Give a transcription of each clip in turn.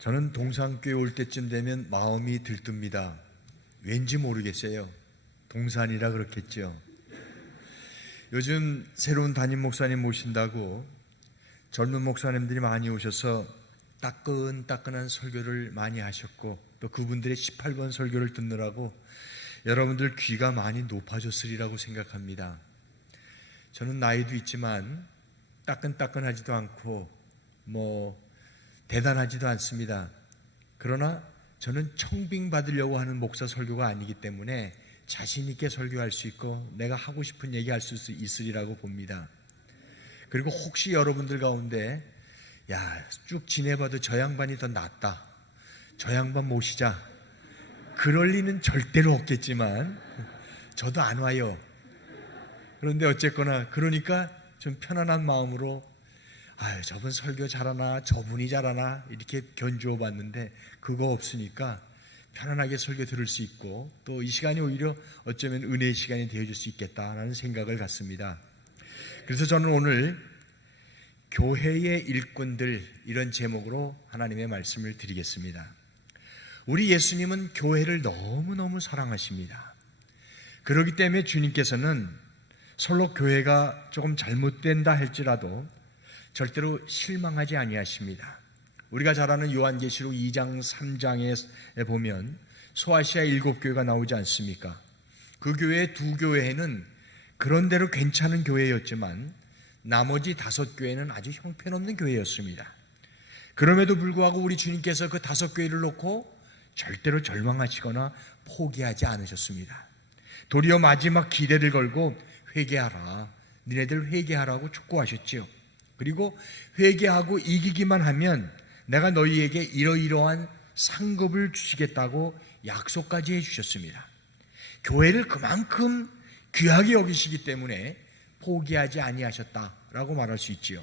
저는 동산교회 올 때쯤 되면 마음이 들뜹니다. 왠지 모르겠어요. 동산이라 그렇겠죠. 요즘 새로운 담임 목사님 모신다고 젊은 목사님들이 많이 오셔서 따끈따끈한 설교를 많이 하셨고, 또 그분들의 18번 설교를 듣느라고 여러분들 귀가 많이 높아졌으리라고 생각합니다. 저는 나이도 있지만 따끈따끈하지도 않고 대단하지도 않습니다. 그러나 저는 청빙받으려고 하는 목사 설교가 아니기 때문에 자신 있게 설교할 수 있고 내가 하고 싶은 얘기 할 수 있으리라고 봅니다. 그리고 혹시 여러분들 가운데 쭉 지내봐도 저 양반이 더 낫다, 저 양반 모시자, 그럴 리는 절대로 없겠지만 저도 안 와요. 그런데 어쨌거나 그러니까 좀 편안한 마음으로 저분 설교 잘하나 저분이 잘하나 이렇게 견주어 봤는데 그거 없으니까 편안하게 설교 들을 수 있고, 또 이 시간이 오히려 어쩌면 은혜의 시간이 되어줄 수 있겠다라는 생각을 갖습니다. 그래서 저는 오늘 교회의 일꾼들, 이런 제목으로 하나님의 말씀을 드리겠습니다. 우리 예수님은 교회를 너무너무 사랑하십니다. 그렇기 때문에 주님께서는 설로 교회가 조금 잘못된다 할지라도 절대로 실망하지 아니하십니다. 우리가 잘 아는 요한계시록 2장 3장에 보면 소아시아 7교회가 나오지 않습니까? 그 교회 2교회는 그런대로 괜찮은 교회였지만 나머지 5교회는 아주 형편없는 교회였습니다. 그럼에도 불구하고 우리 주님께서 그 5교회를 놓고 절대로 절망하시거나 포기하지 않으셨습니다. 도리어 마지막 기대를 걸고 회개하라, 니네들 회개하라고 촉구하셨지요. 그리고 회개하고 이기기만 하면 내가 너희에게 이러이러한 상급을 주시겠다고 약속까지 해주셨습니다. 교회를 그만큼 귀하게 여기시기 때문에 포기하지 아니하셨다라고 말할 수 있지요.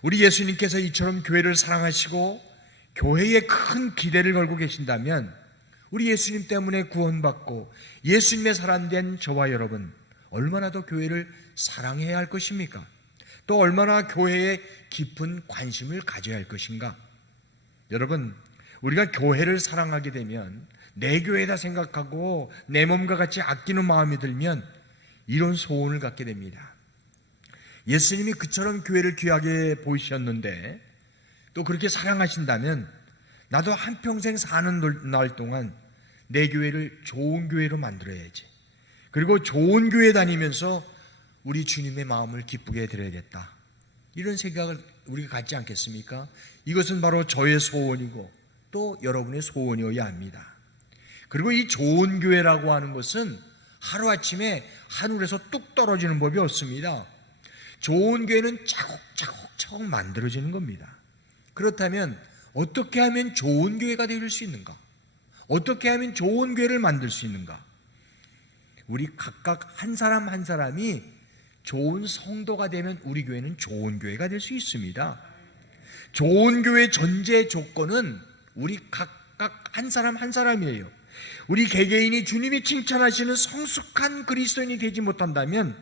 우리 예수님께서 이처럼 교회를 사랑하시고 교회에 큰 기대를 걸고 계신다면 우리 예수님 때문에 구원받고 예수님의 사람된 저와 여러분, 얼마나 더 교회를 사랑해야 할 것입니까? 또 얼마나 교회에 깊은 관심을 가져야 할 것인가? 여러분, 우리가 교회를 사랑하게 되면, 내 교회다 생각하고 내 몸과 같이 아끼는 마음이 들면 이런 소원을 갖게 됩니다. 예수님이 그처럼 교회를 귀하게 보이셨는데 또 그렇게 사랑하신다면 나도 한평생 사는 날 동안 내 교회를 좋은 교회로 만들어야지, 그리고 좋은 교회 다니면서 우리 주님의 마음을 기쁘게 해드려야겠다, 이런 생각을 우리가 갖지 않겠습니까? 이것은 바로 저의 소원이고 또 여러분의 소원이어야 합니다. 그리고 이 좋은 교회라고 하는 것은 하루아침에 하늘에서 뚝 떨어지는 법이 없습니다. 좋은 교회는 차곡차곡 만들어지는 겁니다. 그렇다면 어떻게 하면 좋은 교회가 될 수 있는가? 어떻게 하면 좋은 교회를 만들 수 있는가? 우리 각각 한 사람 한 사람이 좋은 성도가 되면 우리 교회는 좋은 교회가 될 수 있습니다. 좋은 교회 전제 조건은 우리 각각 한 사람 한 사람이에요. 우리 개개인이 주님이 칭찬하시는 성숙한 그리스도인이 되지 못한다면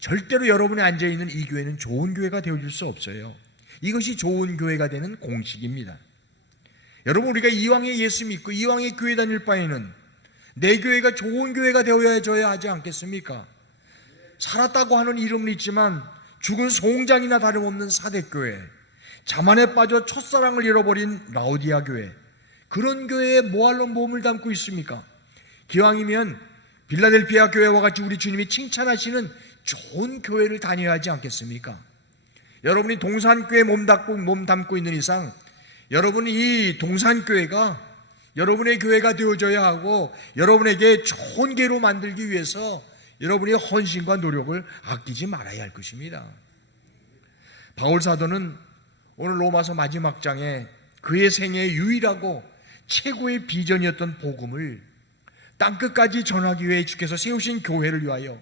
절대로 여러분이 앉아있는 이 교회는 좋은 교회가 되어줄 수 없어요. 이것이 좋은 교회가 되는 공식입니다. 여러분, 우리가 이왕에 예수 믿고 이왕에 교회 다닐 바에는 내 교회가 좋은 교회가 되어야 하지 않겠습니까? 살았다고 하는 이름은 있지만 죽은 송장이나 다름없는 사대교회, 자만에 빠져 첫사랑을 잃어버린 라오디아 교회, 그런 교회에 뭐할로 몸을 담고 있습니까? 기왕이면 빌라델피아 교회와 같이 우리 주님이 칭찬하시는 좋은 교회를 다녀야 하지 않겠습니까? 여러분이 동산교회에 몸 담고 있는 이상 여러분이 이 동산교회가 여러분의 교회가 되어져야 하고 여러분에게 좋은 교회로 만들기 위해서 여러분의 헌신과 노력을 아끼지 말아야 할 것입니다. 바울 사도는 오늘 로마서 마지막 장에 그의 생애의 유일하고 최고의 비전이었던 복음을 땅끝까지 전하기 위해 주께서 세우신 교회를 위하여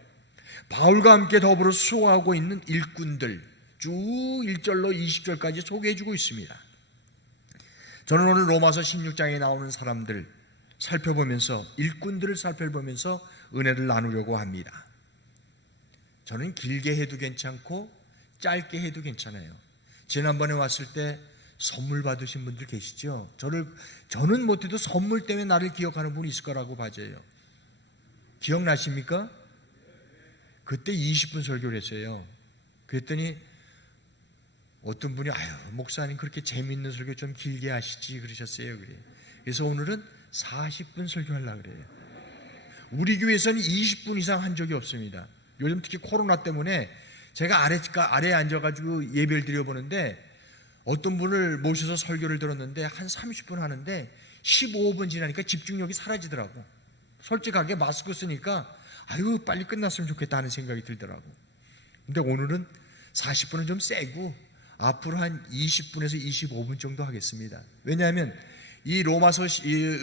바울과 함께 더불어 수고하고 있는 일꾼들 쭉 1절로 20절까지 소개해주고 있습니다. 저는 오늘 로마서 16장에 나오는 사람들 살펴보면서, 일꾼들을 살펴보면서 은혜를 나누려고 합니다. 저는 길게 해도 괜찮고 짧게 해도 괜찮아요. 지난번에 왔을 때 선물 받으신 분들 계시죠? 저는 못해도 선물 때문에 나를 기억하는 분이 있을 거라고 봐져요. 기억나십니까? 그때 20분 설교를 했어요. 그랬더니 어떤 분이 목사님 그렇게 재미있는 설교 좀 길게 하시지 그러셨어요. 그래서 오늘은 40분 설교하려고 그래요. 우리 교회에서는 20분 이상 한 적이 없습니다. 요즘 특히 코로나 때문에 제가 아래에 앉아가지고 예배를 드려보는데 어떤 분을 모셔서 설교를 들었는데 한 30분 하는데 15분 지나니까 집중력이 사라지더라고. 솔직하게 마스크 쓰니까 빨리 끝났으면 좋겠다 하는 생각이 들더라고. 근데 오늘은 40분은 좀 세고 앞으로 한 20분에서 25분 정도 하겠습니다. 왜냐하면 이 로마서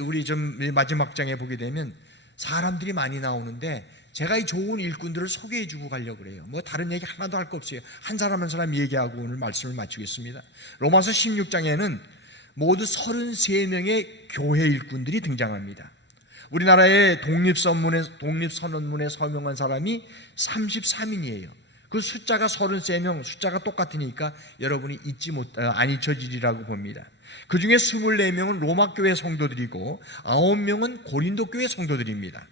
우리 좀 마지막 장에 보게 되면 사람들이 많이 나오는데 제가 이 좋은 일꾼들을 소개해 주고 가려고 그래요. 다른 얘기 하나도 할 거 없어요. 한 사람 한 사람 얘기하고 오늘 말씀을 마치겠습니다. 로마서 16장에는 모두 33명의 교회 일꾼들이 등장합니다. 우리나라의 독립선언문에 서명한 사람이 33인이에요. 그 숫자가 33명, 숫자가 똑같으니까 여러분이 안 잊혀지리라고 봅니다. 그 중에 24명은 로마교회 성도들이고 9명은 고린도교회 성도들입니다.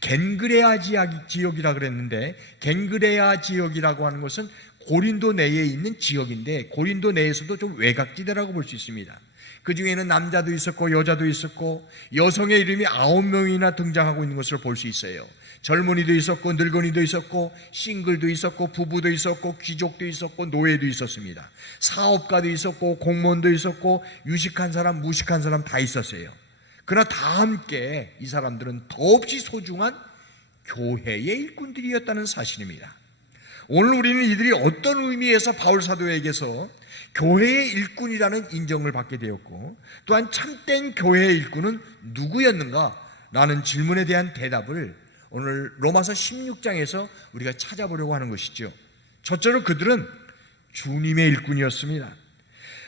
겐그레아 지역이라 그랬는데 겐그레아 지역이라고 하는 것은 고린도 내에 있는 지역인데 고린도 내에서도 좀 외곽지대라고 볼 수 있습니다. 그 중에는 남자도 있었고 여자도 있었고 여성의 이름이 9명이나 등장하고 있는 것을 볼 수 있어요. 젊은이도 있었고 늙은이도 있었고 싱글도 있었고 부부도 있었고 귀족도 있었고 노예도 있었습니다. 사업가도 있었고 공무원도 있었고 유식한 사람 무식한 사람 다 있었어요. 그러나 다 함께 이 사람들은 더없이 소중한 교회의 일꾼들이었다는 사실입니다. 오늘 우리는 이들이 어떤 의미에서 바울 사도에게서 교회의 일꾼이라는 인정을 받게 되었고 또한 참된 교회의 일꾼은 누구였는가? 라는 질문에 대한 대답을 오늘 로마서 16장에서 우리가 찾아보려고 하는 것이죠. 첫째로 그들은 주님의 일꾼이었습니다.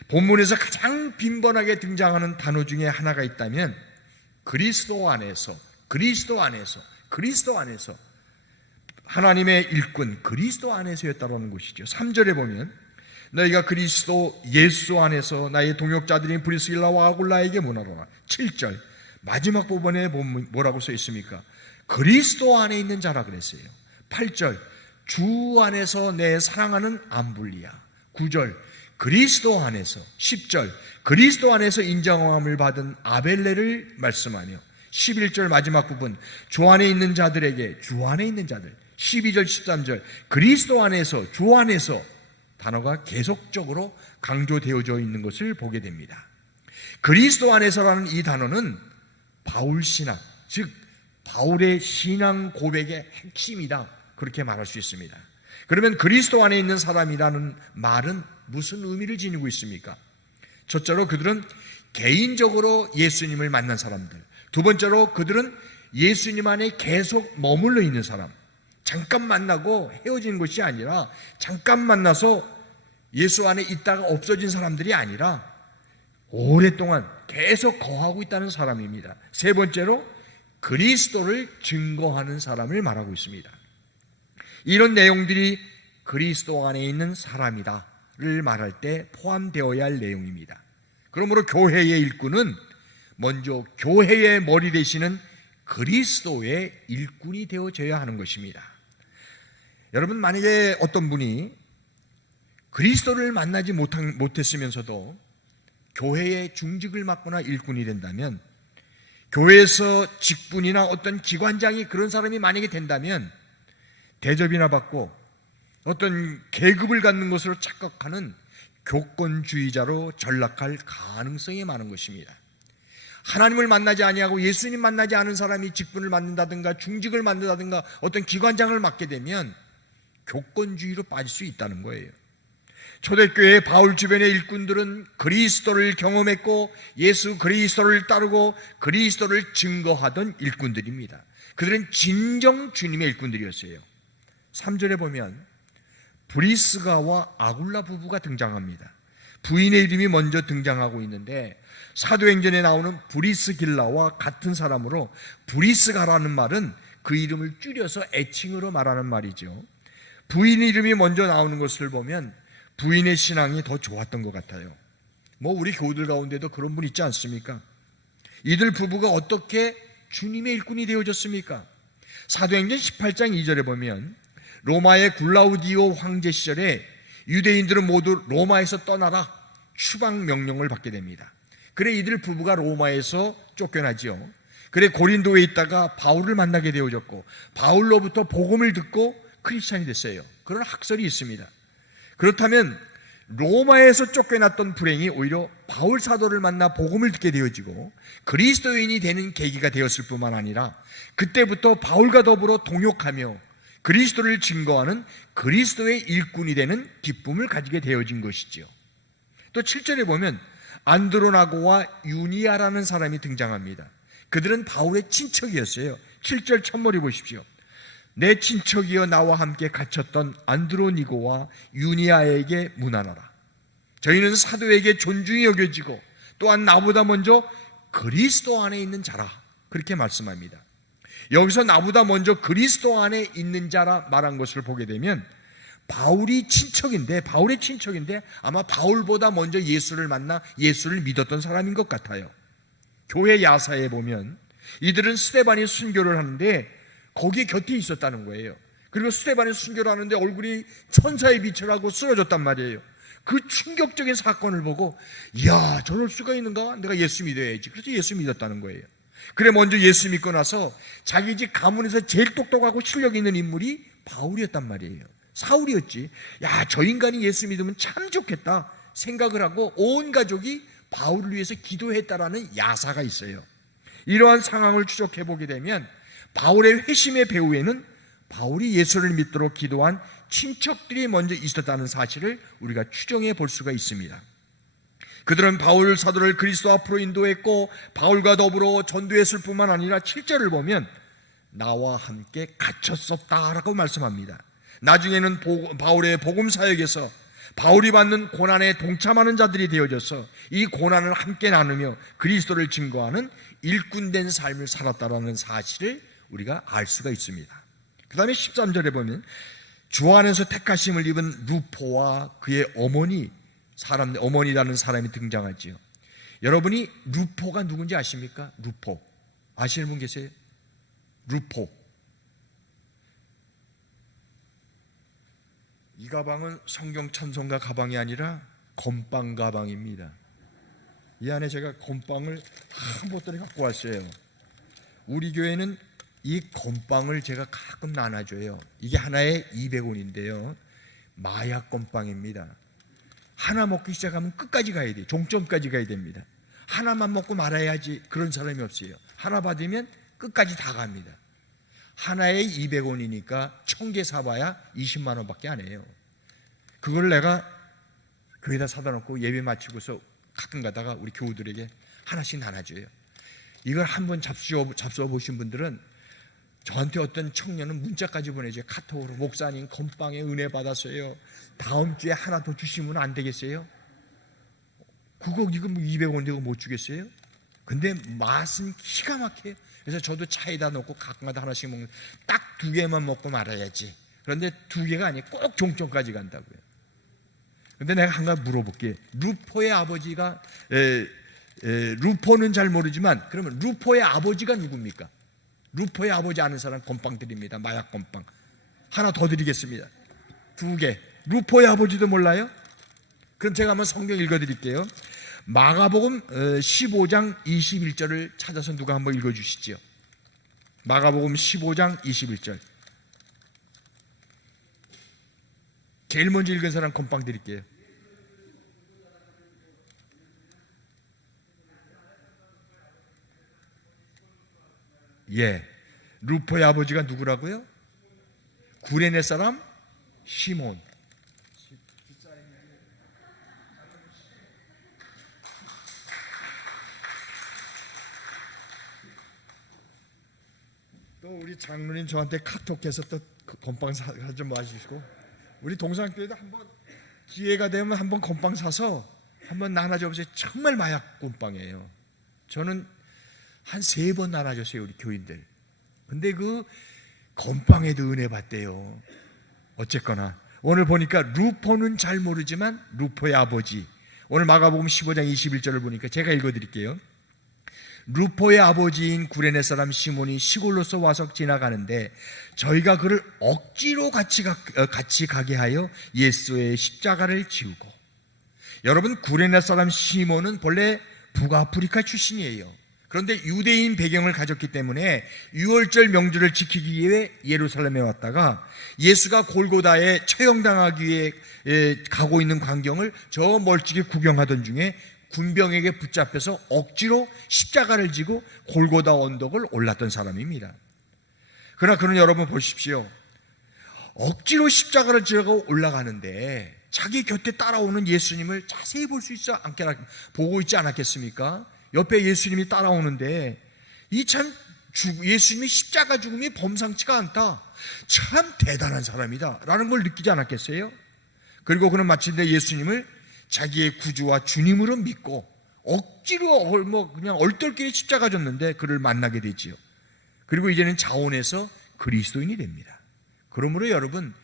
본문에서 가장 빈번하게 등장하는 단어 중에 하나가 있다면 그리스도 안에서 하나님의 일꾼 그리스도 안에서였다는 것이죠. 3절에 보면 너희가 그리스도 예수 안에서 나의 동역자들인 브리스길라와 아굴라에게 문하노라. 7절 마지막 부분에 보면 뭐라고 써 있습니까? 그리스도 안에 있는 자라 그랬어요. 8절 주 안에서 내 사랑하는 암블리아. 9절 그리스도 안에서. 10절 그리스도 안에서 인정함을 받은 아벨레를 말씀하며 11절 마지막 부분 주 안에 있는 자들에게 주 안에 있는 자들. 12절 13절 그리스도 안에서 주 안에서 단어가 계속적으로 강조되어져 있는 것을 보게 됩니다. 그리스도 안에서라는 이 단어는 바울 신앙, 즉 바울의 신앙 고백의 핵심이다 그렇게 말할 수 있습니다. 그러면 그리스도 안에 있는 사람이라는 말은 무슨 의미를 지니고 있습니까? 첫째로 그들은 개인적으로 예수님을 만난 사람들, 두 번째로 그들은 예수님 안에 계속 머물러 있는 사람, 잠깐 만나고 헤어진 것이 아니라 잠깐 만나서 예수 안에 있다가 없어진 사람들이 아니라 오랫동안 계속 거하고 있다는 사람입니다. 세 번째로 그리스도를 증거하는 사람을 말하고 있습니다. 이런 내용들이 그리스도 안에 있는 사람이다를 말할 때 포함되어야 할 내용입니다. 그러므로 교회의 일꾼은 먼저 교회의 머리 되시는 그리스도의 일꾼이 되어져야 하는 것입니다. 여러분, 만약에 어떤 분이 그리스도를 만나지 못했으면서도 교회의 중직을 맡거나 일꾼이 된다면, 교회에서 직분이나 어떤 기관장이 그런 사람이 만약에 된다면 대접이나 받고 어떤 계급을 갖는 것으로 착각하는 교권주의자로 전락할 가능성이 많은 것입니다. 하나님을 만나지 아니하고 예수님 만나지 않은 사람이 직분을 맡는다든가 중직을 맡는다든가 어떤 기관장을 맡게 되면 교권주의로 빠질 수 있다는 거예요. 초대교회 바울 주변의 일꾼들은 그리스도를 경험했고 예수 그리스도를 따르고 그리스도를 증거하던 일꾼들입니다. 그들은 진정 주님의 일꾼들이었어요. 3절에 보면 브리스가와 아굴라 부부가 등장합니다. 부인의 이름이 먼저 등장하고 있는데 사도행전에 나오는 브리스길라와 같은 사람으로 브리스가라는 말은 그 이름을 줄여서 애칭으로 말하는 말이죠. 부인 이름이 먼저 나오는 것을 보면 부인의 신앙이 더 좋았던 것 같아요. 우리 교우들 가운데도 그런 분 있지 않습니까? 이들 부부가 어떻게 주님의 일꾼이 되어졌습니까? 사도행전 18장 2절에 보면 로마의 글라우디오 황제 시절에 유대인들은 모두 로마에서 떠나라 추방 명령을 받게 됩니다. 그래 이들 부부가 로마에서 쫓겨나지요. 그래 고린도에 있다가 바울을 만나게 되어졌고 바울로부터 복음을 듣고 크리스찬이 됐어요. 그런 학설이 있습니다. 그렇다면 로마에서 쫓겨났던 불행이 오히려 바울 사도를 만나 복음을 듣게 되어지고 그리스도인이 되는 계기가 되었을 뿐만 아니라 그때부터 바울과 더불어 동역하며 그리스도를 증거하는 그리스도의 일꾼이 되는 기쁨을 가지게 되어진 것이지요. 또 7절에 보면 안드로나고와 유니아라는 사람이 등장합니다. 그들은 바울의 친척이었어요. 7절 첫머리 보십시오. 내 친척이여 나와 함께 갇혔던 안드로니고와 유니아에게 문안하라. 저희는 사도에게 존중이 여겨지고 또한 나보다 먼저 그리스도 안에 있는 자라. 그렇게 말씀합니다. 여기서 나보다 먼저 그리스도 안에 있는 자라 말한 것을 보게 되면 바울의 친척인데 아마 바울보다 먼저 예수를 만나 예수를 믿었던 사람인 것 같아요. 교회 야사에 보면 이들은 스데반이 순교를 하는데 거기에 곁에 있었다는 거예요. 그리고 스데반이 순교를 하는데 얼굴이 천사의 빛을 하고 쓰러졌단 말이에요. 그 충격적인 사건을 보고 이야 저럴 수가 있는가? 내가 예수 믿어야지. 그래서 예수 믿었다는 거예요. 그래 먼저 예수 믿고 나서 자기 집 가문에서 제일 똑똑하고 실력 있는 인물이 바울이었단 말이에요. 사울이었지. 야, 저 인간이 예수 믿으면 참 좋겠다 생각을 하고 온 가족이 바울을 위해서 기도했다라는 야사가 있어요. 이러한 상황을 추적해 보게 되면 바울의 회심의 배후에는 바울이 예수를 믿도록 기도한 친척들이 먼저 있었다는 사실을 우리가 추정해 볼 수가 있습니다. 그들은 바울 사도를 그리스도 앞으로 인도했고 바울과 더불어 전도했을 뿐만 아니라 7절을 보면 나와 함께 갇혔었다라고 말씀합니다. 나중에는 바울의 복음 사역에서 바울이 받는 고난에 동참하는 자들이 되어져서 이 고난을 함께 나누며 그리스도를 증거하는 일꾼된 삶을 살았다라는 사실을 우리가 알 수가 있습니다. 그 다음에 13절에 보면 주 안에서 택하심을 입은 루포와 그의 어머니라는 사람이 등장하지요. 여러분이 루포가 누군지 아십니까? 루포 아시는 분 계세요? 루포. 이 가방은 성경 찬송가 가방이 아니라 건빵 가방입니다. 이 안에 제가 건빵을 한 보따리 갖고 왔어요. 우리 교회는 이 건빵을 제가 가끔 나눠줘요. 이게 하나에 200원인데요 마약 건빵입니다. 하나 먹기 시작하면 끝까지 가야 돼요. 종점까지 가야 됩니다. 하나만 먹고 말아야지 그런 사람이 없어요. 하나 받으면 끝까지 다 갑니다. 하나에 200원이니까 1000개 사봐야 20만 원밖에 안 해요. 그걸 내가 교회에다 사다 놓고 예배 마치고서 가끔 가다가 우리 교우들에게 하나씩 나눠줘요. 이걸 한번 잡숴 보신 분들은 저한테 어떤 청년은 문자까지 보내줘요. 카톡으로 목사님 건빵에 은혜 받았어요. 다음 주에 하나 더 주시면 안 되겠어요? 그거 이거 200원 되고 못 주겠어요? 근데 맛은 기가 막혀요. 그래서 저도 차에다 놓고 가끔가다 하나씩 먹는 딱 2개만 먹고 말아야지. 그런데 2개가 아니고 꼭 종점까지 간다고요. 근데 내가 한 가지 물어볼게. 루포의 아버지가 루포는 잘 모르지만 그러면 루포의 아버지가 누굽니까? 루포의 아버지 아는 사람 건빵 드립니다. 마약 건빵 하나 더 드리겠습니다. 2개. 루포의 아버지도 몰라요? 그럼 제가 한번 성경 읽어드릴게요. 마가복음 15장 21절을 찾아서 누가 한번 읽어주시죠. 마가복음 15장 21절. 제일 먼저 읽은 사람 건빵 드릴게요. 예, 루포의 아버지가 누구라고요? 구레네 사람 시몬. 또 우리 장로님 저한테 카톡해서 또 건빵 좀 마시고 우리 동산교회도 한번 기회가 되면 한번 건빵 사서 한번 나눠줘 보세요. 정말 마약 건빵이에요. 저는 한 3번 나눠줬어요 우리 교인들. 근데 그 건빵에도 은혜 받대요. 어쨌거나 오늘 보니까 루포는 잘 모르지만 루포의 아버지 오늘 마가복음 15장 21절을 보니까 제가 읽어드릴게요. 루포의 아버지인 구레네 사람 시몬이 시골로서 와서 지나가는데 저희가 그를 억지로 같이 가게 하여 예수의 십자가를 지우고. 여러분, 구레네 사람 시몬은 본래 북아프리카 출신이에요. 그런데 유대인 배경을 가졌기 때문에 유월절 명절을 지키기 위해 예루살렘에 왔다가 예수가 골고다에 처형당하기 위해 가고 있는 광경을 저 멀찍이 구경하던 중에 군병에게 붙잡혀서 억지로 십자가를 지고 골고다 언덕을 올랐던 사람입니다. 그러나 그는 여러분 보십시오. 억지로 십자가를 지고 올라가는데 자기 곁에 따라오는 예수님을 자세히 보고 있지 않았겠습니까? 옆에 예수님이 따라오는데 이 참 예수님의 십자가 죽음이 범상치가 않다, 참 대단한 사람이다 라는 걸 느끼지 않았겠어요? 그리고 그는 마침내 예수님을 자기의 구주와 주님으로 믿고 억지로 그냥 얼떨결에 십자가 졌는데 그를 만나게 되지요. 그리고 이제는 자원해서 그리스도인이 됩니다. 그러므로 여러분,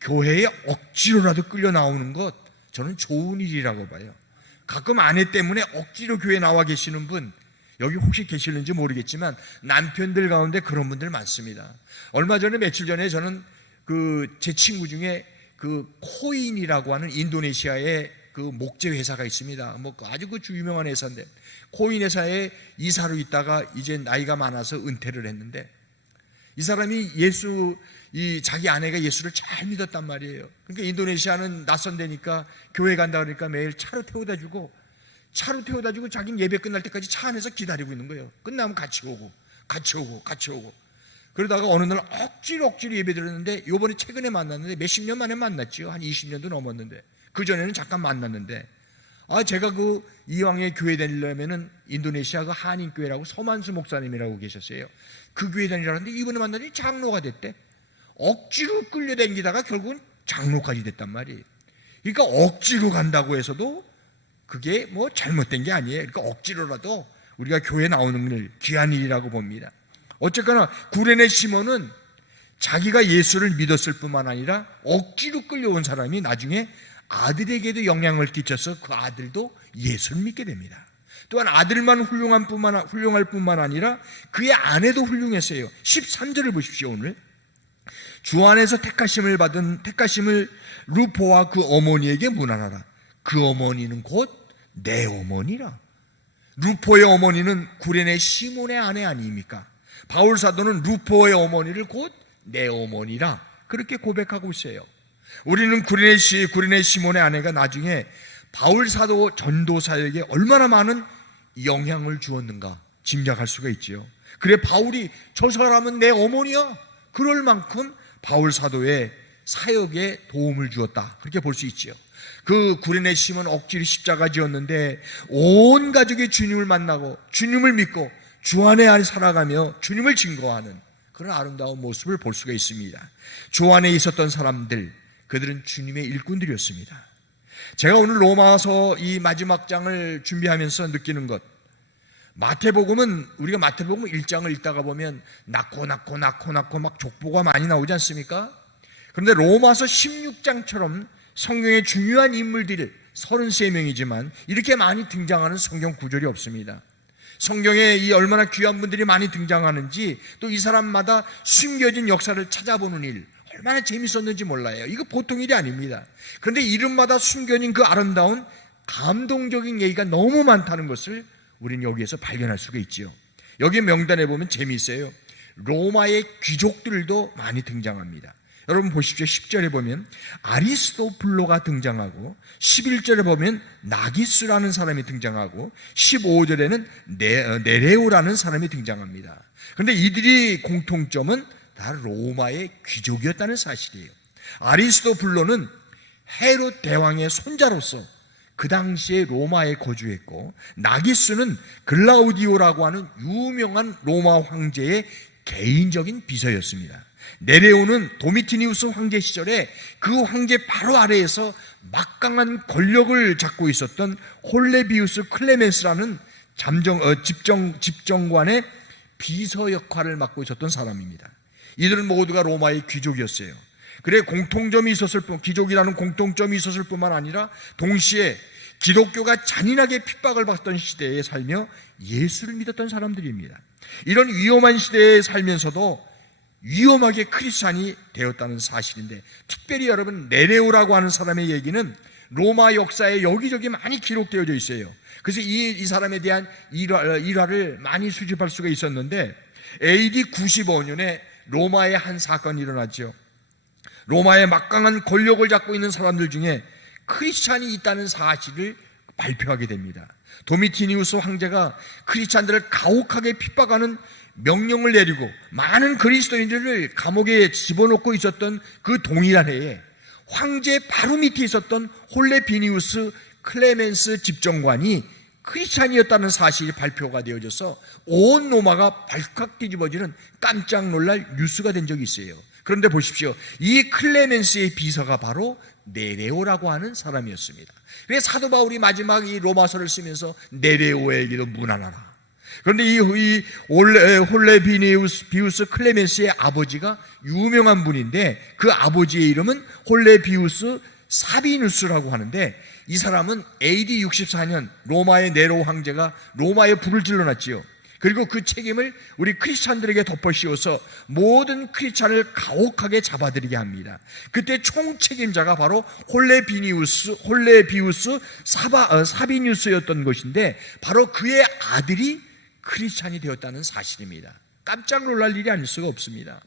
교회에 억지로라도 끌려 나오는 것 저는 좋은 일이라고 봐요. 가끔 아내 때문에 억지로 교회 나와 계시는 분 여기 혹시 계실는지 모르겠지만 남편들 가운데 그런 분들 많습니다. 얼마 전에 며칠 전에 저는 제 친구 중에 코인이라고 하는 인도네시아의 목재 회사가 있습니다. 아주 유명한 회사인데 코인 회사에 이사로 있다가 이제 나이가 많아서 은퇴를 했는데 이 사람이 자기 아내가 예수를 잘 믿었단 말이에요. 그러니까 인도네시아는 낯선 데니까 교회 간다 그러니까 매일 차로 태워다 주고 자기는 예배 끝날 때까지 차 안에서 기다리고 있는 거예요. 끝나면 같이 오고. 그러다가 어느 날 억지로 예배 드렸는데 요번에 최근에 만났는데 몇십 년 만에 만났죠. 한 20년도 넘었는데 그전에는 잠깐 만났는데 제가 이왕에 교회 다니려면은 인도네시아 한인교회라고 서만수 목사님이라고 계셨어요. 그 교회 다니라는데 이번에 만나니 장로가 됐대. 억지로 끌려다니다가 결국은 장로까지 됐단 말이에요. 그러니까 억지로 간다고 해서도 그게 잘못된 게 아니에요. 그러니까 억지로라도 우리가 교회 나오는 일 귀한 일이라고 봅니다. 어쨌거나 구레네 시몬은 자기가 예수를 믿었을 뿐만 아니라 억지로 끌려온 사람이 나중에 아들에게도 영향을 끼쳐서 그 아들도 예수를 믿게 됩니다. 또한 아들만 훌륭할 뿐만 아니라 그의 아내도 훌륭했어요. 13절을 보십시오. 오늘 주 안에서 택하심을 루포와 그 어머니에게 문안하라. 그 어머니는 곧 내 어머니라. 루포의 어머니는 구레네 시몬의 아내 아닙니까? 바울 사도는 루포의 어머니를 곧 내 어머니라 그렇게 고백하고 있어요. 우리는 구레네 시몬의 아내가 나중에 바울 사도 전도사에게 얼마나 많은 영향을 주었는가 짐작할 수가 있지요. 그래 바울이 저 사람은 내 어머니야 그럴 만큼 바울 사도의 사역에 도움을 주었다 그렇게 볼 수 있지요. 그 구레네 시몬은 억지로 십자가 지었는데 온 가족이 주님을 만나고 주님을 믿고 주 안에 살아가며 주님을 증거하는 그런 아름다운 모습을 볼 수가 있습니다. 주 안에 있었던 사람들, 그들은 주님의 일꾼들이었습니다. 제가 오늘 로마서 이 마지막 장을 준비하면서 느끼는 것, 우리가 마태복음 1장을 읽다가 보면 낳고 막 족보가 많이 나오지 않습니까? 그런데 로마서 16장처럼 성경의 중요한 인물들 33명이지만 이렇게 많이 등장하는 성경 구절이 없습니다. 성경에 이 얼마나 귀한 분들이 많이 등장하는지 또 이 사람마다 숨겨진 역사를 찾아보는 일 얼마나 재밌었는지 몰라요. 이거 보통 일이 아닙니다. 그런데 이름마다 숨겨진 그 아름다운 감동적인 얘기가 너무 많다는 것을 우리는 여기에서 발견할 수가 있지요. 여기 명단에 보면 재미있어요. 로마의 귀족들도 많이 등장합니다. 여러분 보십시오. 10절에 보면 아리스토블로가 등장하고 11절에 보면 나기스라는 사람이 등장하고 15절에는 네레오라는 사람이 등장합니다. 그런데 이들이 공통점은 다 로마의 귀족이었다는 사실이에요. 아리스토블로는 헤롯 대왕의 손자로서 그 당시에 로마에 거주했고 나기스는 글라우디오라고 하는 유명한 로마 황제의 개인적인 비서였습니다. 네레오는 도미티니우스 황제 시절에 그 황제 바로 아래에서 막강한 권력을 잡고 있었던 홀레비우스 클레멘스라는 집정관의 비서 역할을 맡고 있었던 사람입니다. 이들은 모두가 로마의 귀족이었어요. 그래 공통점이 있었을 뿐, 귀족이라는 공통점이 있었을 뿐만 아니라 동시에 기독교가 잔인하게 핍박을 받던 시대에 살며 예수를 믿었던 사람들입니다. 이런 위험한 시대에 살면서도 위험하게 크리스찬이 되었다는 사실인데, 특별히 여러분 네레오라고 하는 사람의 얘기는 로마 역사에 여기저기 많이 기록되어져 있어요. 그래서 이 사람에 대한 일화를 많이 수집할 수가 있었는데, AD 95년에 로마에 한 사건이 일어났죠. 로마의 막강한 권력을 잡고 있는 사람들 중에 크리스찬이 있다는 사실을 발표하게 됩니다. 도미티니우스 황제가 크리스찬들을 가혹하게 핍박하는 명령을 내리고 많은 그리스도인들을 감옥에 집어넣고 있었던 그 동일한 해에 황제 바로 밑에 있었던 홀레비니우스 클레멘스 집정관이 크리스찬이었다는 사실이 발표가 되어져서 온 로마가 발칵 뒤집어지는 깜짝 놀랄 뉴스가 된 적이 있어요. 그런데 보십시오. 이 클레멘스의 비서가 바로 네레오라고 하는 사람이었습니다. 그래서 사도 바울이 마지막 이 로마서를 쓰면서 네레오에게도 문안하라. 그런데 이 홀레비우스 클레멘스의 아버지가 유명한 분인데, 그 아버지의 이름은 홀레비우스 사비누스라고 하는데, 이 사람은 AD 64년 로마의 네로 황제가 로마에 불을 질러놨지요. 그리고 그 책임을 우리 크리스찬들에게 덮어 씌워서 모든 크리스찬을 가혹하게 잡아들이게 합니다. 그때 총책임자가 바로 홀레비우스 사비뉴스였던 것인데, 바로 그의 아들이 크리스찬이 되었다는 사실입니다. 깜짝 놀랄 일이 아닐 수가 없습니다.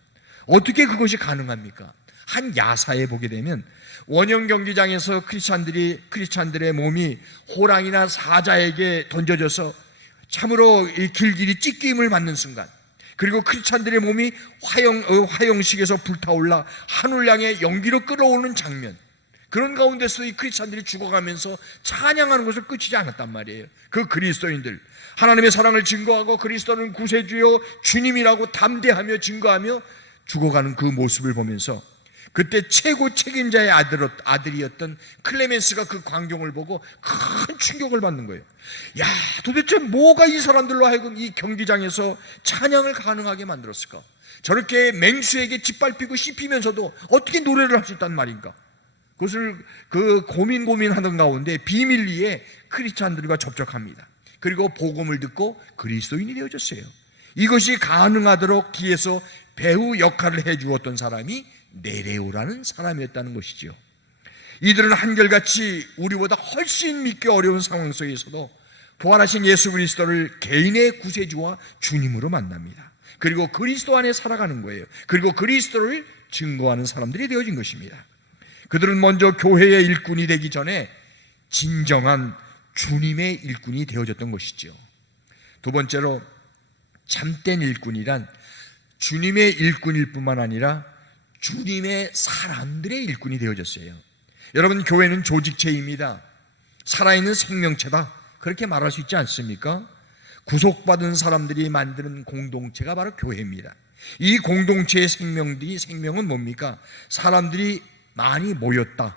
어떻게 그것이 가능합니까? 한 야사에 보게 되면 원형 경기장에서 크리스찬들의 몸이 호랑이나 사자에게 던져져서 참으로 길길이 찢김을 받는 순간, 그리고 크리스찬들의 몸이 화형식에서 불타올라 하늘 향해 연기로 끌어오는 장면, 그런 가운데서 이 크리스찬들이 죽어가면서 찬양하는 것을 끝이지 않았단 말이에요. 그 그리스도인들, 하나님의 사랑을 증거하고 그리스도는 구세주요 주님이라고 담대하며 증거하며 죽어가는 그 모습을 보면서 그때 최고 책임자의 아들이었던 클레멘스가 그 광경을 보고 큰 충격을 받는 거예요. 야, 도대체 뭐가 이 사람들로 하여금 이 경기장에서 찬양을 가능하게 만들었을까? 저렇게 맹수에게 짓밟히고 씹히면서도 어떻게 노래를 할 수 있단 말인가? 그것을 고민하던 가운데 비밀리에 크리스찬들과 접촉합니다. 그리고 복음을 듣고 그리스도인이 되어졌어요. 이것이 가능하도록 뒤에서 배우 역할을 해주었던 사람이 네레오라는 사람이었다는 것이죠. 이들은 한결같이 우리보다 훨씬 믿기 어려운 상황 속에서도 부활하신 예수 그리스도를 개인의 구세주와 주님으로 만납니다. 그리고 그리스도 안에 살아가는 거예요. 그리고 그리스도를 증거하는 사람들이 되어진 것입니다. 그들은 먼저 교회의 일꾼이 되기 전에 진정한 주님의 일꾼이 되어졌던 것이죠. 두 번째로, 참된 일꾼이란 주님의 일꾼일 뿐만 아니라 주님의 사람들의 일꾼이 되어졌어요. 여러분, 교회는 조직체입니다. 살아있는 생명체다, 그렇게 말할 수 있지 않습니까? 구속받은 사람들이 만드는 공동체가 바로 교회입니다. 이 공동체의 생명은 뭡니까? 사람들이 많이 모였다,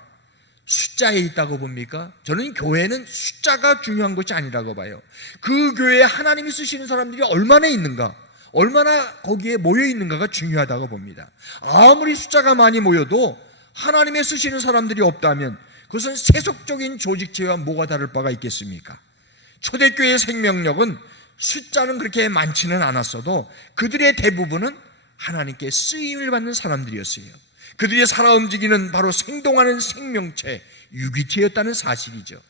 숫자에 있다고 봅니까? 저는 교회는 숫자가 중요한 것이 아니라고 봐요. 그 교회에 하나님이 쓰시는 사람들이 얼마나 있는가, 얼마나 거기에 모여 있는가가 중요하다고 봅니다. 아무리 숫자가 많이 모여도 하나님의 쓰시는 사람들이 없다면 그것은 세속적인 조직체와 뭐가 다를 바가 있겠습니까? 초대교회의 생명력은 숫자는 그렇게 많지는 않았어도 그들의 대부분은 하나님께 쓰임을 받는 사람들이었어요. 그들이 살아 움직이는 바로 생동하는 생명체, 유기체였다는 사실이죠.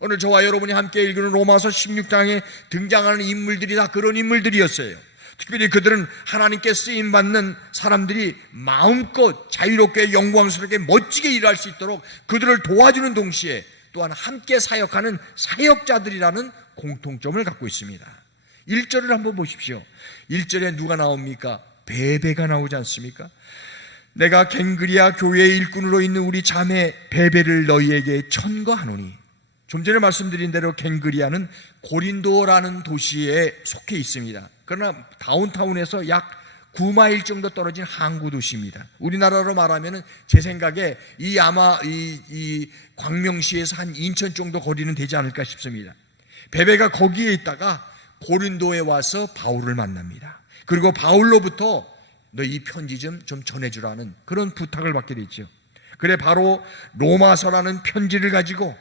오늘 저와 여러분이 함께 읽는 로마서 16장에 등장하는 인물들이 다 그런 인물들이었어요. 특별히 그들은 하나님께 쓰임받는 사람들이 마음껏 자유롭게 영광스럽게 멋지게 일할 수 있도록 그들을 도와주는 동시에 또한 함께 사역하는 사역자들이라는 공통점을 갖고 있습니다. 1절을 한번 보십시오. 1절에 누가 나옵니까? 베베가 나오지 않습니까? 내가 갱그리아 교회의 일꾼으로 있는 우리 자매 베베를 너희에게 천거하노니. 좀 전에 말씀드린 대로 갱그리아는 고린도라는 도시에 속해 있습니다. 그러나 다운타운에서 약 9마일 정도 떨어진 항구 도시입니다. 우리나라로 말하면 제 생각에 아마 이 광명시에서 한 인천 정도 거리는 되지 않을까 싶습니다. 베베가 거기에 있다가 고린도에 와서 바울을 만납니다. 그리고 바울로부터 너 이 편지 좀 전해주라는 그런 부탁을 받게 됐죠. 그래 바로 로마서라는 편지를 가지고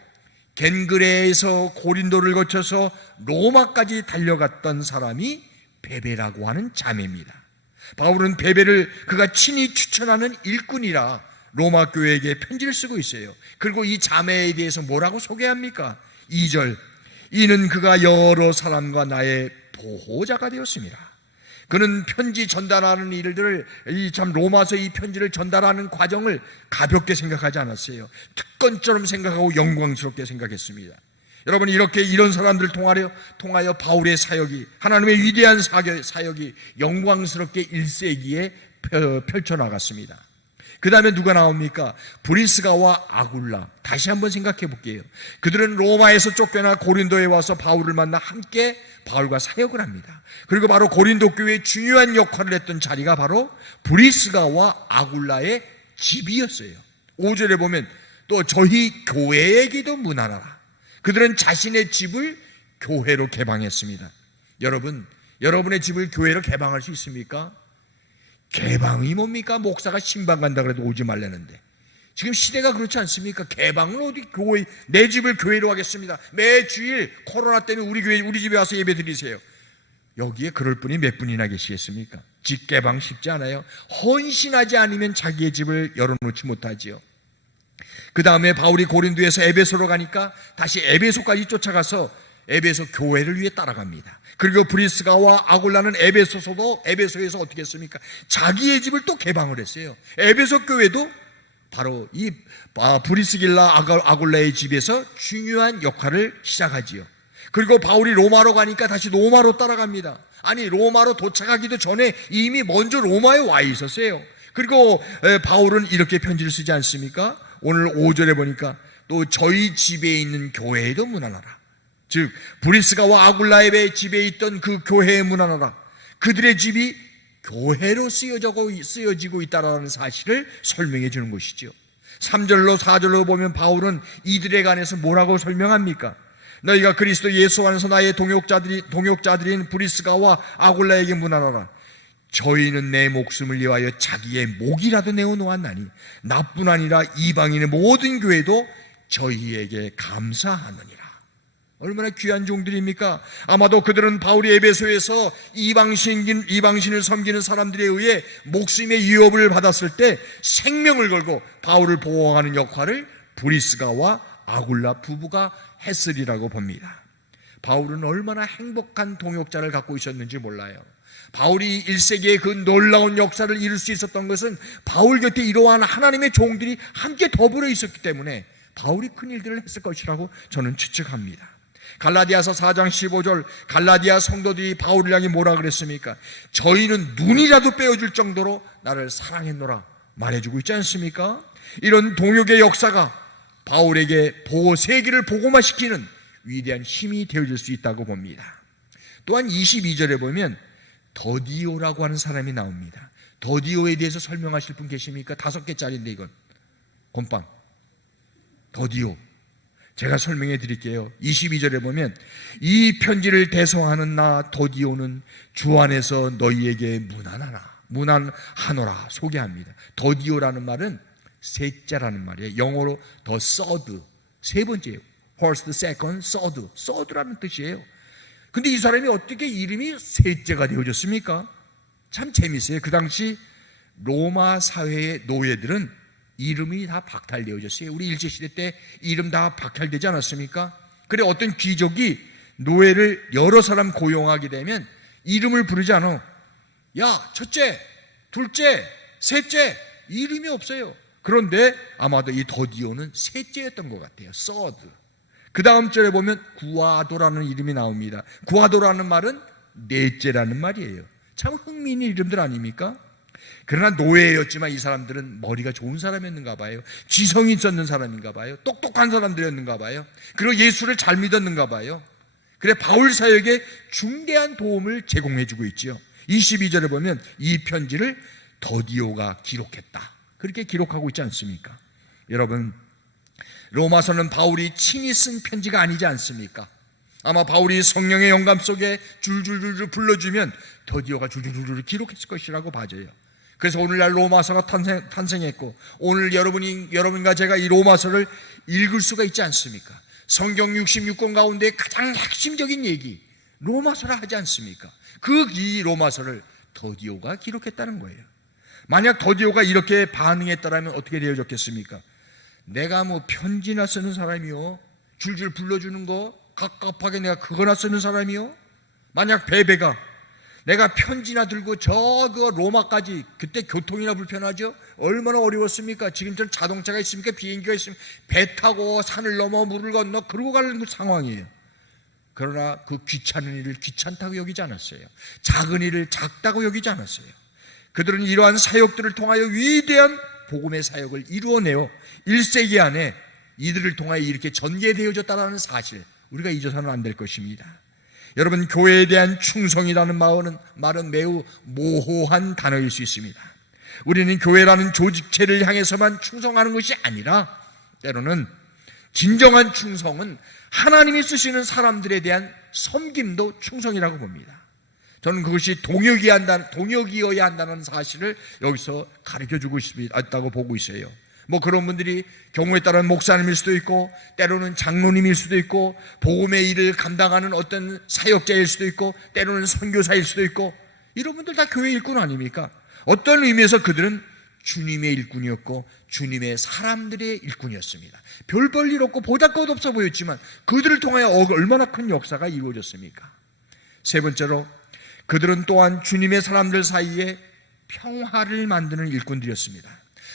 겐그레에서 고린도를 거쳐서 로마까지 달려갔던 사람이 베베라고 하는 자매입니다. 바울은 베베를 그가 친히 추천하는 일꾼이라 로마 교회에게 편지를 쓰고 있어요. 그리고 이 자매에 대해서 뭐라고 소개합니까? 2절, 이는 그가 여러 사람과 나의 보호자가 되었습니다. 그는 편지 전달하는 일들을 참 로마서 이 편지를 전달하는 과정을 가볍게 생각하지 않았어요. 특권처럼 생각하고 영광스럽게 생각했습니다. 여러분, 이렇게 이런 사람들을 통하여 바울의 사역이, 하나님의 위대한 사역이 영광스럽게 1세기에 펼쳐나갔습니다. 그 다음에 누가 나옵니까? 브리스가와 아굴라. 다시 한번 생각해 볼게요. 그들은 로마에서 쫓겨나 고린도에 와서 바울을 만나 함께 바울과 사역을 합니다. 그리고 바로 고린도 교회의 중요한 역할을 했던 자리가 바로 브리스가와 아굴라의 집이었어요. 5절에 보면 또 저희 교회에게도 문안하라. 그들은 자신의 집을 교회로 개방했습니다. 여러분, 여러분의 집을 교회로 개방할 수 있습니까? 개방이 뭡니까? 목사가 신방 간다 그래도 오지 말라는데 지금 시대가 그렇지 않습니까? 개방은 어디 교회, 내 집을 교회로 하겠습니다. 매 주일 코로나 때문에 우리 집에 와서 예배 드리세요. 여기에 그럴 분이 몇 분이나 계시겠습니까? 집 개방 쉽지 않아요. 헌신하지 않으면 자기의 집을 열어놓지 못하지요. 그 다음에 바울이 고린도에서 에베소로 가니까 다시 에베소까지 쫓아가서 에베소 교회를 위해 따라갑니다. 그리고 브리스가와 아굴라는 에베소에서 어떻게 했습니까? 자기의 집을 또 개방을 했어요. 에베소 교회도 바로 이 브리스길라 아굴라의 집에서 중요한 역할을 시작하지요. 그리고 바울이 로마로 가니까 다시 로마로 따라갑니다. 아니, 로마로 도착하기도 전에 이미 먼저 로마에 와 있었어요. 그리고 바울은 이렇게 편지를 쓰지 않습니까? 오늘 5절에 보니까 또 저희 집에 있는 교회에도 문안하라. 즉 브리스가와 아굴라의 집에 있던 그 교회에 문안하라. 그들의 집이 교회로 쓰여지고 있다는 사실을 설명해 주는 것이죠. 3절로 4절로 보면 바울은 이들에 관해서 뭐라고 설명합니까? 너희가 그리스도 예수 안에서 나의 동역자들인 브리스가와 아굴라에게 문안하라. 저희는 내 목숨을 위하여 자기의 목이라도 내어놓았나니 나뿐 아니라 이방인의 모든 교회도 저희에게 감사하느니라. 얼마나 귀한 종들입니까? 아마도 그들은 바울이 에베소에서 이방신을 섬기는 사람들에 의해 목숨의 위협을 받았을 때 생명을 걸고 바울을 보호하는 역할을 브리스가와 아굴라 부부가 했으리라고 봅니다. 바울은 얼마나 행복한 동역자를 갖고 있었는지 몰라요. 바울이 1세기에 그 놀라운 역사를 이룰 수 있었던 것은 바울 곁에 이러한 하나님의 종들이 함께 더불어 있었기 때문에 바울이 큰 일들을 했을 것이라고 저는 추측합니다. 갈라디아서 4장 15절, 갈라디아 성도들이 바울을 향해 뭐라 그랬습니까? 저희는 눈이라도 빼어줄 정도로 나를 사랑했노라 말해주고 있지 않습니까? 이런 동역의 역사가 바울에게 세계를 복음화시키는 위대한 힘이 되어줄 수 있다고 봅니다. 또한 22절에 보면 더디오라고 하는 사람이 나옵니다. 더디오에 대해서 설명하실 분 계십니까? 5개짜리인데 이건 곰빵. 더디오, 제가 설명해 드릴게요. 22절에 보면 이 편지를 대성하는 나 더디오는 주 안에서 너희에게 문안하노라 소개합니다. 더디오라는 말은 셋째라는 말이에요. 영어로 더 서드, 세 번째예요. First, second, thir드라는 뜻이에요. 근데 이 사람이 어떻게 이름이 셋째가 되어졌습니까? 참 재밌어요. 그 당시 로마 사회의 노예들은 이름이 다 박탈되어졌어요. 우리 일제시대 때 이름 다 박탈되지 않았습니까? 그래 어떤 귀족이 노예를 여러 사람 고용하게 되면 이름을 부르지 않아. 야, 첫째, 둘째, 셋째, 이름이 없어요. 그런데 아마도 이 더디오는 셋째였던 것 같아요. 서드. 그 다음 절에 보면 구아도라는 이름이 나옵니다. 구아도라는 말은 넷째라는 말이에요. 참 흥미있는 이름들 아닙니까? 그러나 노예였지만 이 사람들은 머리가 좋은 사람이었는가 봐요. 지성이 있었는 사람인가 봐요. 똑똑한 사람들이었는가 봐요. 그리고 예수를 잘 믿었는가 봐요. 그래 바울 사역에 중대한 도움을 제공해주고 있죠. 22절에 보면 이 편지를 더디오가 기록했다. 그렇게 기록하고 있지 않습니까? 여러분, 로마서는 바울이 친히 쓴 편지가 아니지 않습니까? 아마 바울이 성령의 영감 속에 줄줄줄 불러주면 더디오가 줄줄줄 기록했을 것이라고 봐져요. 그래서 오늘날 로마서가 탄생했고, 오늘 여러분과 제가 이 로마서를 읽을 수가 있지 않습니까? 성경 66권 가운데 가장 핵심적인 얘기, 로마서라 하지 않습니까? 이 로마서를 더디오가 기록했다는 거예요. 만약 더디오가 이렇게 반응했다면 어떻게 되어졌겠습니까? 내가 뭐 편지나 쓰는 사람이요, 줄줄 불러주는 거 갑갑하게 내가 그거나 쓰는 사람이요, 만약 베베가 내가 편지나 들고 그 로마까지, 그때 교통이나 불편하죠? 얼마나 어려웠습니까? 지금처럼 자동차가 있습니까? 비행기가 있습니까? 배 타고 산을 넘어 물을 건너 그러고 가는 그 상황이에요. 그러나 그 귀찮은 일을 귀찮다고 여기지 않았어요. 작은 일을 작다고 여기지 않았어요. 그들은 이러한 사역들을 통하여 위대한 복음의 사역을 이루어내어 1세기 안에 이들을 통하여 이렇게 전개되어졌다는 사실, 우리가 잊어서는 안 될 것입니다. 여러분, 교회에 대한 충성이라는 말은 매우 모호한 단어일 수 있습니다. 우리는 교회라는 조직체를 향해서만 충성하는 것이 아니라 때로는 진정한 충성은 하나님이 쓰시는 사람들에 대한 섬김도 충성이라고 봅니다. 저는 그것이 동역이어야 한다는 사실을 여기서 가르쳐주고 있다고 보고 있어요. 뭐 그런 분들이 경우에 따른 목사님일 수도 있고, 때로는 장로님일 수도 있고, 복음의 일을 감당하는 어떤 사역자일 수도 있고, 때로는 선교사일 수도 있고, 이런 분들 다 교회 일꾼 아닙니까? 어떤 의미에서 그들은 주님의 일꾼이었고 주님의 사람들의 일꾼이었습니다. 별 볼 일 없고 보잘것 없어 보였지만 그들을 통하여 얼마나 큰 역사가 이루어졌습니까? 세 번째로, 그들은 또한 주님의 사람들 사이에 평화를 만드는 일꾼들이었습니다.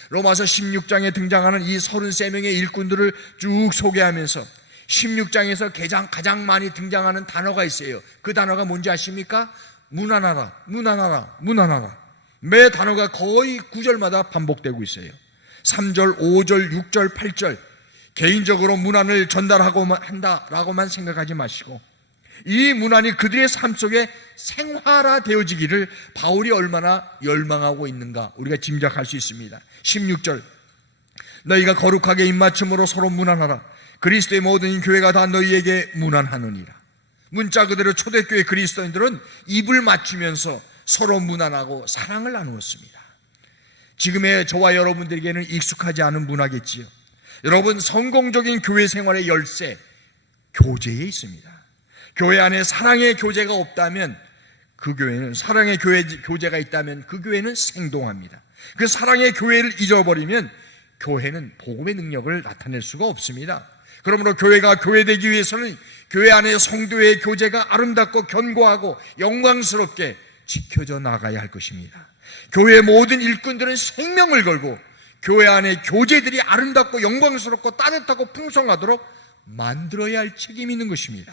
로마서 16장에 등장하는 이 33명의 일꾼들을 쭉 소개하면서 16장에서 가장 많이 등장하는 단어가 있어요. 그 단어가 뭔지 아십니까? 무난하라, 무난하라, 무난하라. 매 단어가 거의 9절마다 반복되고 있어요. 3절, 5절, 6절, 8절. 개인적으로 문안을 전달하고만 한다라고만 생각하지 마시고, 이 문안이 그들의 삶 속에 생활화되어지기를 바울이 얼마나 열망하고 있는가 우리가 짐작할 수 있습니다. 16절, 너희가 거룩하게 입맞춤으로 서로 문안하라. 그리스도의 모든 교회가 다 너희에게 문안하느니라. 문자 그대로 초대교회 그리스도인들은 입을 맞추면서 서로 문안하고 사랑을 나누었습니다. 지금의 저와 여러분들에게는 익숙하지 않은 문화겠지요. 여러분, 성공적인 교회 생활의 열쇠, 교제에 있습니다. 교회 안에 사랑의 교제가 없다면 그 교회는, 사랑의 교제가 있다면 그 교회는 생동합니다. 그 사랑의 교회를 잊어버리면 교회는 복음의 능력을 나타낼 수가 없습니다. 그러므로 교회가 교회되기 위해서는 교회 안에 성도의 교제가 아름답고 견고하고 영광스럽게 지켜져 나가야 할 것입니다. 교회의 모든 일꾼들은 생명을 걸고 교회 안에 교제들이 아름답고 영광스럽고 따뜻하고 풍성하도록 만들어야 할 책임이 있는 것입니다.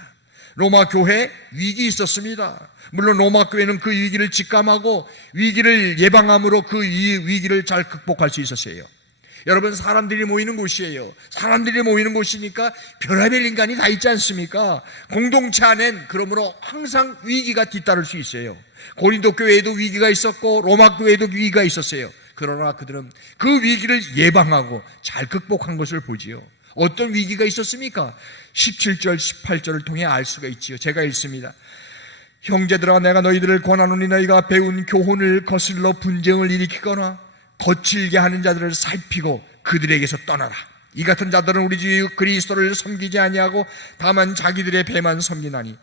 로마 교회 위기 있었습니다. 물론 로마 교회는 그 위기를 직감하고 위기를 예방함으로 그 위기를 잘 극복할 수 있었어요. 여러분, 사람들이 모이는 곳이에요. 사람들이 모이는 곳이니까 별의별 인간이 다 있지 않습니까? 공동체 안엔 그러므로 항상 위기가 뒤따를 수 있어요. 고린도 교회에도 위기가 있었고 로마 교회에도 위기가 있었어요. 그러나 그들은 그 위기를 예방하고 잘 극복한 것을 보지요. 어떤 위기가 있었습니까? 17절, 18절을 통해 알 수가 있지요. 제가 읽습니다. 형제들아, 내가 너희들을 권하노니 너희가 배운 교훈을 거슬러 분쟁을 일으키거나 거칠게 하는 자들을 살피고 그들에게서 떠나라. 이 같은 자들은 우리 주 그리스도를 섬기지 아니하고 다만 자기들의 배만 섬기나니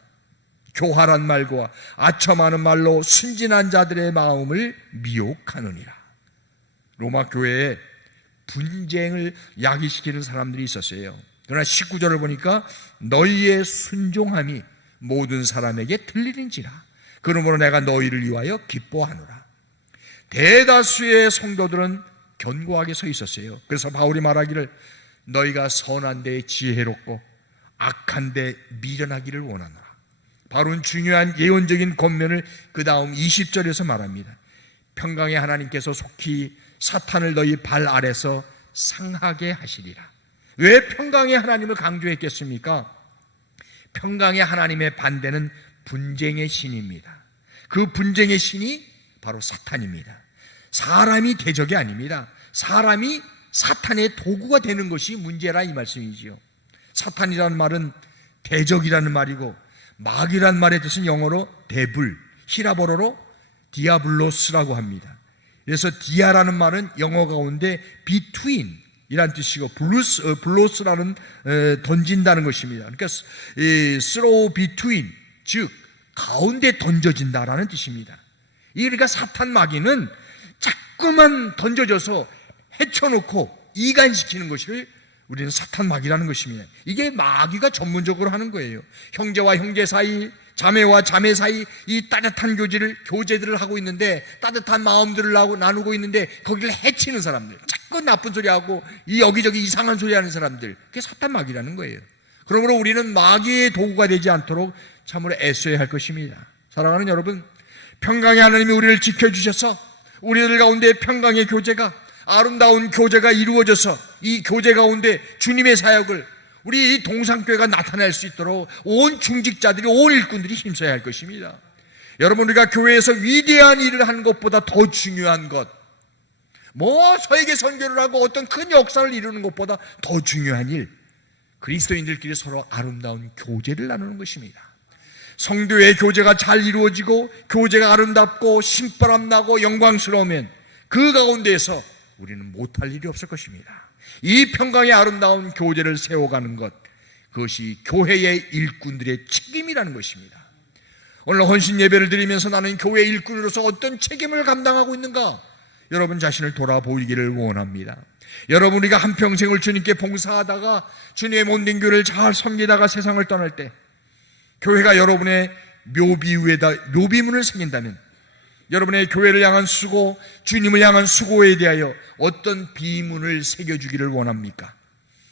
교활한 말과 아첨하는 말로 순진한 자들의 마음을 미혹하느니라. 로마 교회에 분쟁을 야기시키는 사람들이 있었어요. 그러나 19절을 보니까 너희의 순종함이 모든 사람에게 들리는지라. 그러므로 내가 너희를 위하여 기뻐하노라. 대다수의 성도들은 견고하게 서 있었어요. 그래서 바울이 말하기를 너희가 선한 데 지혜롭고 악한 데 미련하기를 원하노라. 바로는 중요한 예언적인 권면을 그 다음 20절에서 말합니다. 평강의 하나님께서 속히 사탄을 너희 발 아래서 상하게 하시리라. 왜 평강의 하나님을 강조했겠습니까? 평강의 하나님의 반대는 분쟁의 신입니다. 그 분쟁의 신이 바로 사탄입니다. 사람이 대적이 아닙니다. 사람이 사탄의 도구가 되는 것이 문제라 이 말씀이지요. 사탄이라는 말은 대적이라는 말이고 마귀란 말의 뜻은 영어로 데블, 히라버러로 디아블로스라고 합니다. 그래서 디아라는 말은 영어 가운데 between 이란 뜻이고 블로스라는 던진다는 것입니다. 그러니까 throw between, 즉 가운데 던져진다라는 뜻입니다. 그러니까 사탄 마귀는 자꾸만 던져져서 헤쳐놓고 이간시키는 것을 우리는 사탄 마귀라는 것입니다. 이게 마귀가 전문적으로 하는 거예요. 형제와 형제 사이, 자매와 자매 사이 이 따뜻한 교제들을 하고 있는데, 따뜻한 마음들을 나누고 있는데 거기를 해치는 사람들, 자꾸 나쁜 소리하고 이 여기저기 이상한 소리하는 사람들, 그게 사탄 마귀라는 거예요. 그러므로 우리는 마귀의 도구가 되지 않도록 참으로 애써야 할 것입니다. 사랑하는 여러분, 평강의 하나님이 우리를 지켜주셔서 우리들 가운데 평강의 교제가, 아름다운 교제가 이루어져서 이 교제 가운데 주님의 사역을 우리 이 동상교회가 나타낼 수 있도록 온 중직자들이, 온 일꾼들이 힘써야 할 것입니다. 여러분, 우리가 교회에서 위대한 일을 하는 것보다 더 중요한 것, 서에게 선교를 하고 어떤 큰 역사를 이루는 것보다 더 중요한 일, 그리스도인들끼리 서로 아름다운 교제를 나누는 것입니다. 성도의 교제가 잘 이루어지고 교제가 아름답고 신바람 나고 영광스러우면 그 가운데에서 우리는 못할 일이 없을 것입니다. 이 평강의 아름다운 교제를 세워가는 것, 그것이 교회의 일꾼들의 책임이라는 것입니다. 오늘 헌신 예배를 드리면서 나는 교회 일꾼으로서 어떤 책임을 감당하고 있는가? 여러분 자신을 돌아보기를 원합니다. 여러분, 우리가 한평생을 주님께 봉사하다가 주님의 몸된 교회를 잘 섬기다가 세상을 떠날 때 교회가 여러분의 묘비 위에다 묘비문을 새긴다면 여러분의 교회를 향한 수고, 주님을 향한 수고에 대하여 어떤 비문을 새겨주기를 원합니까?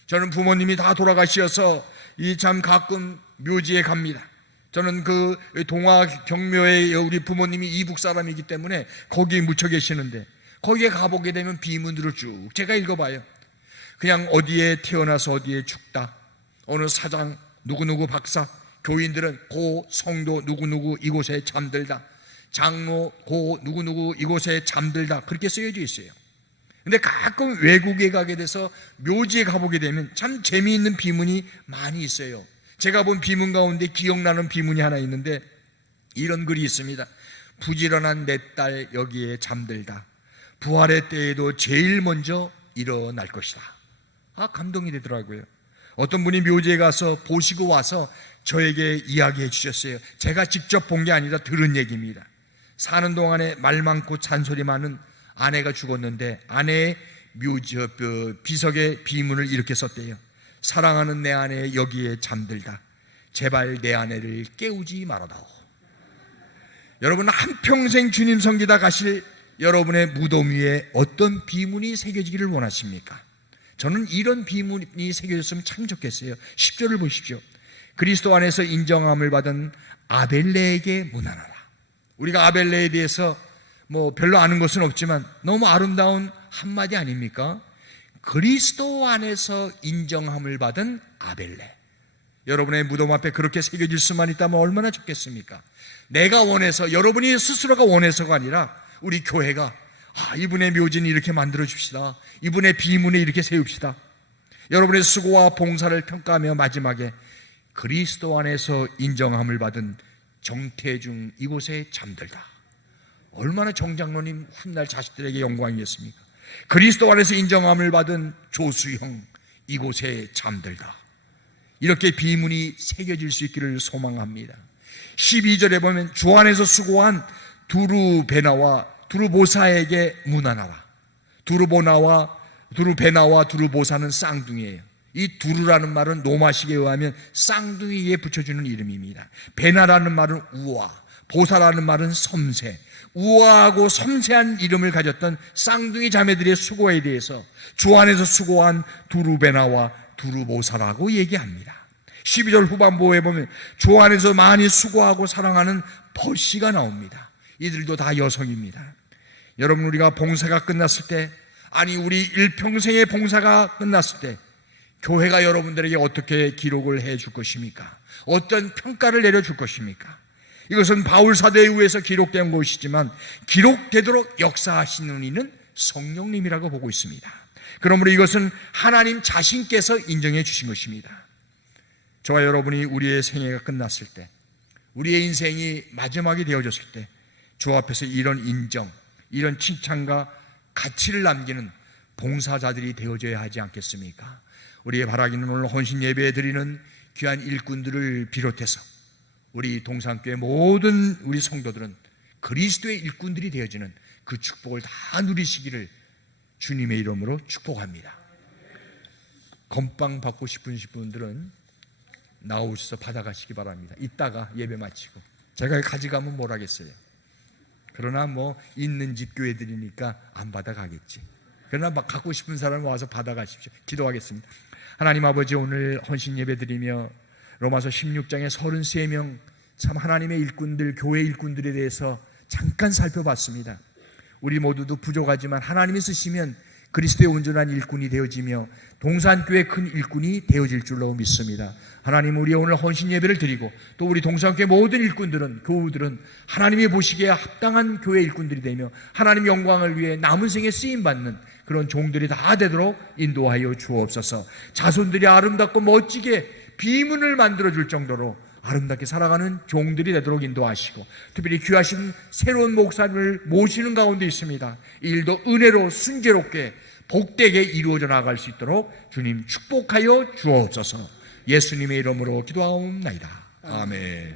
저는 부모님이 다 돌아가셔서 참 가끔 묘지에 갑니다. 저는 그 동화 경묘에 우리 부모님이 이북 사람이기 때문에 거기에 묻혀 계시는데, 거기에 가보게 되면 비문들을 쭉 제가 읽어봐요. 그냥 어디에 태어나서 어디에 죽다, 어느 사장 누구누구 박사, 교인들은 고 성도 누구누구 이곳에 잠들다, 장로 고 누구누구 이곳에 잠들다, 그렇게 쓰여져 있어요. 근데 가끔 외국에 가게 돼서 묘지에 가보게 되면 참 재미있는 비문이 많이 있어요. 제가 본 비문 가운데 기억나는 비문이 하나 있는데 이런 글이 있습니다. 부지런한 내 딸 여기에 잠들다, 부활의 때에도 제일 먼저 일어날 것이다. 감동이 되더라고요. 어떤 분이 묘지에 가서 보시고 와서 저에게 이야기해 주셨어요. 제가 직접 본 게 아니라 들은 얘기입니다. 사는 동안에 말 많고 잔소리 많은 아내가 죽었는데 아내의 비석에 비문을 이렇게 썼대요. 사랑하는 내 아내 여기에 잠들다, 제발 내 아내를 깨우지 말아다오. 여러분, 한평생 주님 섬기다 가실 여러분의 무덤 위에 어떤 비문이 새겨지기를 원하십니까? 저는 이런 비문이 새겨졌으면 참 좋겠어요. 10절을 보십시오. 그리스도 안에서 인정함을 받은 아벨레에게 문안하라. 우리가 아벨레에 대해서 별로 아는 것은 없지만 너무 아름다운 한마디 아닙니까? 그리스도 안에서 인정함을 받은 아벨레. 여러분의 무덤 앞에 그렇게 새겨질 수만 있다면 얼마나 좋겠습니까? 내가 원해서, 여러분이 스스로가 원해서가 아니라 우리 교회가 이분의 묘지는 이렇게 만들어 줍시다, 이분의 비문에 이렇게 세웁시다. 여러분의 수고와 봉사를 평가하며 마지막에 그리스도 안에서 인정함을 받은 정태중 이곳에 잠들다. 얼마나 정장로님 훗날 자식들에게 영광이겠습니까? 그리스도 안에서 인정함을 받은 조수형 이곳에 잠들다. 이렇게 비문이 새겨질 수 있기를 소망합니다. 12절에 보면 주 안에서 수고한 두루베나와 두루보사에게 문안하라. 두루베나와 두루보사는 쌍둥이에요. 이 두루라는 말은 노마식에 의하면 쌍둥이에 붙여주는 이름입니다. 베나라는 말은 우아, 보사라는 말은 섬세. 우아하고 섬세한 이름을 가졌던 쌍둥이 자매들의 수고에 대해서 주 안에서 수고한 두루베나와 두루보사라고 얘기합니다. 12절 후반부에 보면 주 안에서 많이 수고하고 사랑하는 버시가 나옵니다. 이들도 다 여성입니다. 여러분, 우리가 봉사가 끝났을 때, 우리 일평생의 봉사가 끝났을 때 교회가 여러분들에게 어떻게 기록을 해줄 것입니까? 어떤 평가를 내려줄 것입니까? 이것은 바울 사도에 의해서 기록된 것이지만 기록되도록 역사하시는 이는 성령님이라고 보고 있습니다. 그러므로 이것은 하나님 자신께서 인정해 주신 것입니다. 저와 여러분이 우리의 생애가 끝났을 때, 우리의 인생이 마지막이 되어졌을 때 주 앞에서 이런 인정, 이런 칭찬과 가치를 남기는 봉사자들이 되어져야 하지 않겠습니까? 우리의 바라기는 오늘 헌신 예배 드리는 귀한 일꾼들을 비롯해서 우리 동산교회 모든 우리 성도들은 그리스도의 일꾼들이 되어지는 그 축복을 다 누리시기를 주님의 이름으로 축복합니다. 건빵 받고 싶으신 분들은 나오셔서 받아가시기 바랍니다. 이따가 예배 마치고 제가 가져가면 뭘 하겠어요. 그러나 뭐 있는 집 교회들이니까 안 받아가겠지. 그러나 막 갖고 싶은 사람은 와서 받아가십시오. 기도하겠습니다. 하나님 아버지, 오늘 헌신 예배 드리며 로마서 16장의 33명 참 하나님의 일꾼들, 교회 일꾼들에 대해서 잠깐 살펴봤습니다. 우리 모두도 부족하지만 하나님이 쓰시면 그리스도의 온전한 일꾼이 되어지며 동산교회 큰 일꾼이 되어질 줄로 믿습니다. 하나님, 우리 오늘 헌신 예배를 드리고 또 우리 동산교회 모든 일꾼들은, 교우들은 하나님이 보시기에 합당한 교회 일꾼들이 되며 하나님 영광을 위해 남은 생에 쓰임받는 그런 종들이 다 되도록 인도하여 주옵소서. 자손들이 아름답고 멋지게 비문을 만들어줄 정도로 아름답게 살아가는 종들이 되도록 인도하시고, 특별히 귀하신 새로운 목사님을 모시는 가운데 있습니다. 이 일도 은혜로 순재롭게 복되게 이루어져 나갈 수 있도록 주님 축복하여 주옵소서. 예수님의 이름으로 기도하옵나이다. 아멘.